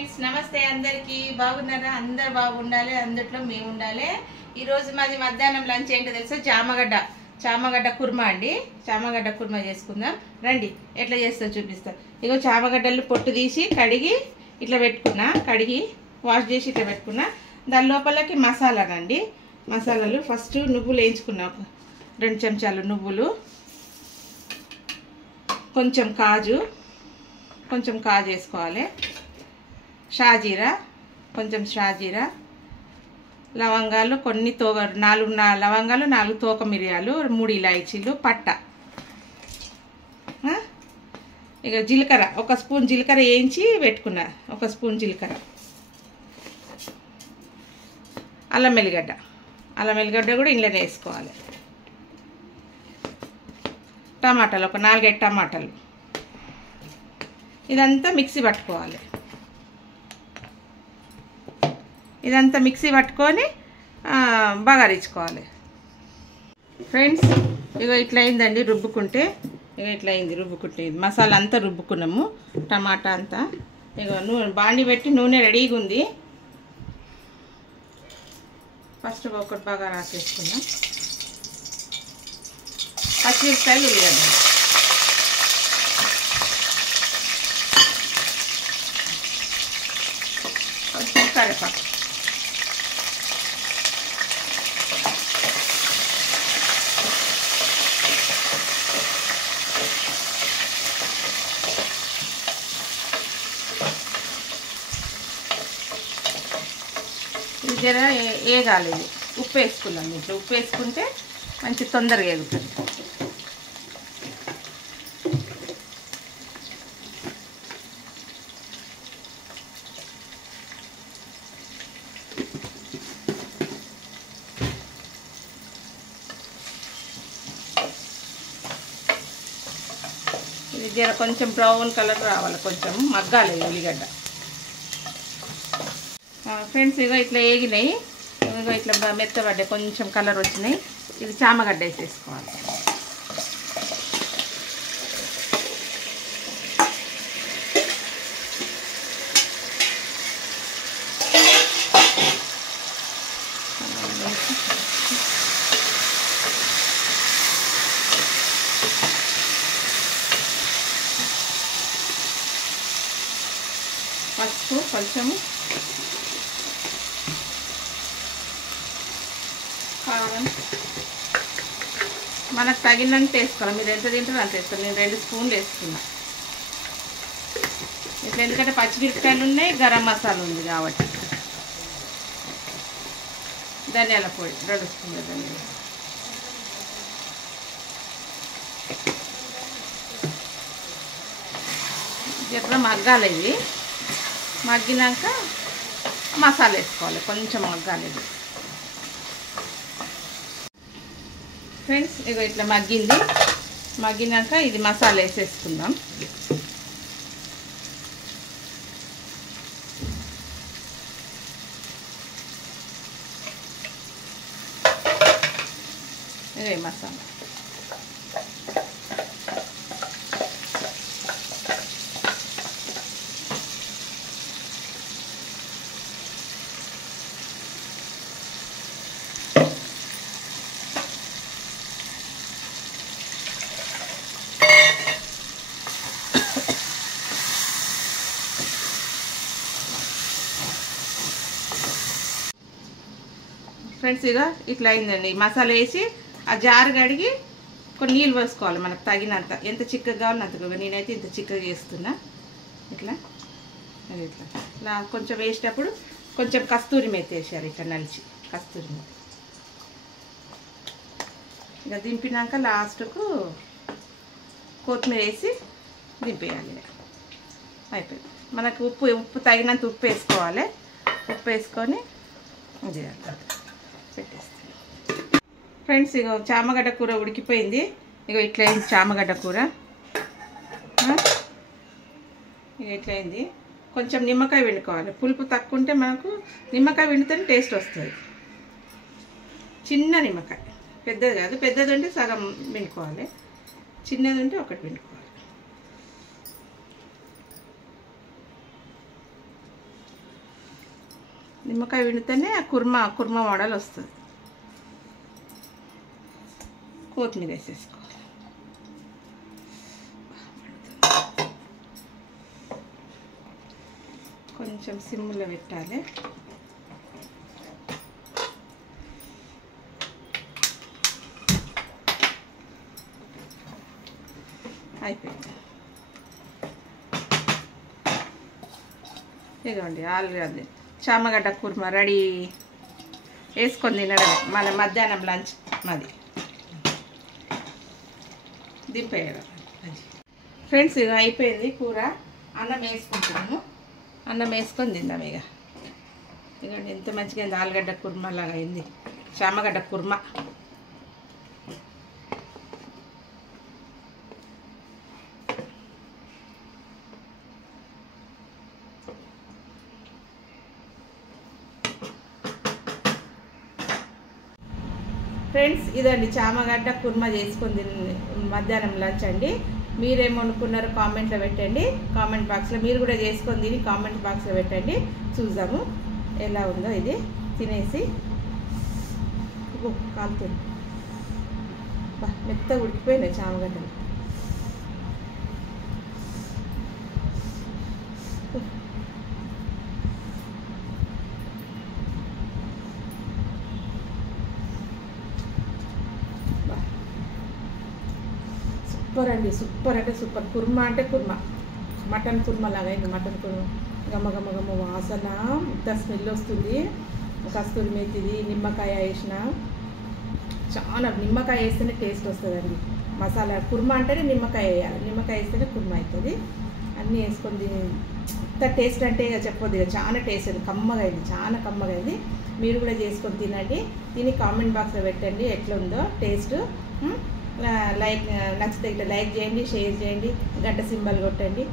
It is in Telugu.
ఫ్రెండ్స్ నమస్తే అందరికీ బాగున్నారా అందరూ బాగుండాలి అందుట్లో మేము ఉండాలి ఈ రోజు మాది మధ్యాహ్నం లంచ్ ఏంటో తెలుసా చామగడ్డ కుర్మా అండి చామగడ్డ కుర్మా చేసుకుందాం రండి ఎట్లా చేస్తా చూపిస్తా ఇగో చామగడ్డలు పొట్టు తీసి కడిగి ఇట్లా పెట్టుకున్నా కడిగి వాష్ చేసి ఇట్లా పెట్టుకున్నా దాని లోపలకి మసాలానండి మసాలాలు ఫస్ట్ నువ్వులు వేయించుకున్నా 2 చెంచాలు నువ్వులు కొంచెం కాజు వేసుకోవాలి షాజీరా కొంచెం షాజీరా లవంగాలు కొన్ని 4 లవంగాలు 4 తోక మిరియాలు 3 ఇలాచీలు పట్ట ఇక జీలకర్ర 1 స్పూన్ జీలకర్ర వేయించి పెట్టుకున్నా 1 స్పూన్ జీలకర్ర అల్లం వెల్లిగడ్డ కూడా ఇంట్లోనే వేసుకోవాలి టమాటాలు 4-5 టమాటాలు ఇదంతా మిక్సీ పట్టుకోవాలి ఇదంతా మిక్సీ పట్టుకొని బగారించుకోవాలి ఫ్రెండ్స్ ఇగో ఇట్లా అయిందండి రుబ్బుకుంటే ఇగో ఇట్లా అయింది రుబ్బుకుంటే మసాలా అంతా రుబ్బుకున్నాము టమాటా అంతా ఇగో నూనె బాండి పెట్టి నూనె రెడీగా ఉంది ఫస్ట్ ఒకటి బాగా రాసేసుకున్నాం పచ్చిమిరపకాయలు ఉల్లిగడ్డ కొంచెం కరివేపాకు ఇది జర ఏగాలి ఉప్పు వేసుకున్నాం దీంట్లో ఉప్పు వేసుకుంటే మంచి తొందరగా ఎగుతుంది ఇది జర కొంచెం బ్రౌన్ కలర్ రావాలి కొంచెం మగ్గాలి ఉల్లిగడ్డ ఫ్రెండ్స్ ఇగో ఇట్లా ఏగినాయి ఇగో ఇట్లా మెత్తబడ్డాయి కొంచెం కలర్ వచ్చినాయి ఇది చామగడ్డ వేసేసుకోవాలి పసుపు కొంచెము కారం మనకు తగినంత వేసుకోవాలి మీరు ఎంత తింటారో అంత వేసుకోవాలి నేను 2 స్పూన్లు వేసుకున్నా ఇట్లా ఎందుకంటే పచ్చిమిరపకాయలు ఉన్నాయి గరం మసాలా ఉంది కాబట్టి ధనియాల పొడి 2 స్పూన్ల ధనియాల ఎప్పుడు మగ్గాలి ఇది మగ్గినాక మసాలా వేసుకోవాలి కొంచెం మగ్గాలి ఇది ఫ్రెండ్స్ ఇగో ఇట్లా మగ్గినాక ఇది మసాలా వేసేసుకుందాం ఇదే మసాలా ఫ్రెండ్స్ ఇక ఇట్లా అయిందండి మసాలా వేసి ఆ జారు కడిగి కొన్ని నీళ్ళు పోసుకోవాలి మనకు తగినంత ఎంత చిక్కగా కావాలో అంత నేనైతే ఇంత చిక్కగా చేస్తున్నా ఇట్లా అది ఇట్లా కొంచెం వేసేటప్పుడు కొంచెం కస్తూరి మేతి వేసారు ఇట్లా నలిచి కస్తూరి మేతి ఇక దింపినాక లాస్ట్కు కొత్తిమీర వేసి దింపేయాలి అయిపోయింది మనకు ఉప్పు తగినంత ఉప్పు వేసుకోవాలి ఉప్పు వేసుకొని ఇది పెట్టేస్తాను ఫ్రెండ్స్ ఇగో చామగడ్డ కూర ఉడికిపోయింది ఇగో ఇట్లా అయింది చామగడ్డ కూర ఇక ఇట్లా అయింది కొంచెం నిమ్మకాయ పిండుకోవాలి పులుపు తక్కువ ఉంటే మనకు నిమ్మకాయ పిండితేనే టేస్ట్ వస్తుంది చిన్న నిమ్మకాయ పెద్దది కాదు పెద్దది ఉంటే సగం పిండుకోవాలి చిన్నది ఉంటే ఒకటి పిండుకోవాలి నిమ్మకాయ పిండితేనే కుర్మా మోడల్ వస్తుంది. కొత్తిమీర వేసేసుకోవాలి. కొంచెం సిమ్లో పెట్టాలి. అయిపోయింది. ఇదిగోండి ఆలుగడ్డ చామగడ్డ కుర్మా రెడీ. వేసుకొని తినడమే మన మధ్యాహ్నం లంచ్. మాది దింపేయడం. ఫ్రెండ్స్ ఇక అయిపోయింది కూర. అన్నం వేసుకుంటున్నాము. అన్నం వేసుకొని తిందాం. ఇదిగోండి ఎంత మంచిగా అయింది. ఆలుగడ్డ కుర్మా లాగా అయింది. చామగడ్డ కుర్మా. ఫ్రెండ్స్ ఇదండి చామగడ్డ కుర్మా చేసుకుంది మధ్యాహ్నం లంచ్ అండి. మీరేమనుకున్నారో కామెంట్లో పెట్టండి. కామెంట్ బాక్స్లో మీరు కూడా చేసుకొని తిని కామెంట్ బాక్స్లో పెట్టండి. చూద్దాము ఎలా ఉందో. ఇది తినేసి కాలుతుంది. మెత్తగా ఉడికిపోయినాయి చామగడ్డలు. సూపర్ అండి. సూపర్ అంటే సూపర్. కుర్మా అంటే కుర్మా. మటన్ కుర్మా లాగా అయింది. మటన్ కుర్మా గమ్మ వాసన ఇంత స్మెల్ వస్తుంది. కస్తూరి మేతిది నిమ్మకాయ వేసిన చాలా. నిమ్మకాయ వేస్తేనే టేస్ట్ వస్తుందండి. మసాలా కుర్మా అంటేనే నిమ్మకాయ వేయాలి. నిమ్మకాయ వేస్తేనే కుర్మా అవుతుంది. అన్నీ వేసుకొని ఇంత టేస్ట్ అంటే ఇక చెప్పొద్దు. ఇక చాలా టేస్ట్ అయింది. కమ్మగా అయింది. చాలా కమ్మగా అయింది. మీరు కూడా చేసుకొని తినండి. తిని కామెంట్ బాక్స్లో పెట్టండి ఎట్లా ఉందో టేస్ట్. లైక్ నచ్చితే ఇట్లా లైక్ చేయండి, షేర్ చేయండి, గంట సింబల్ కొట్టండి.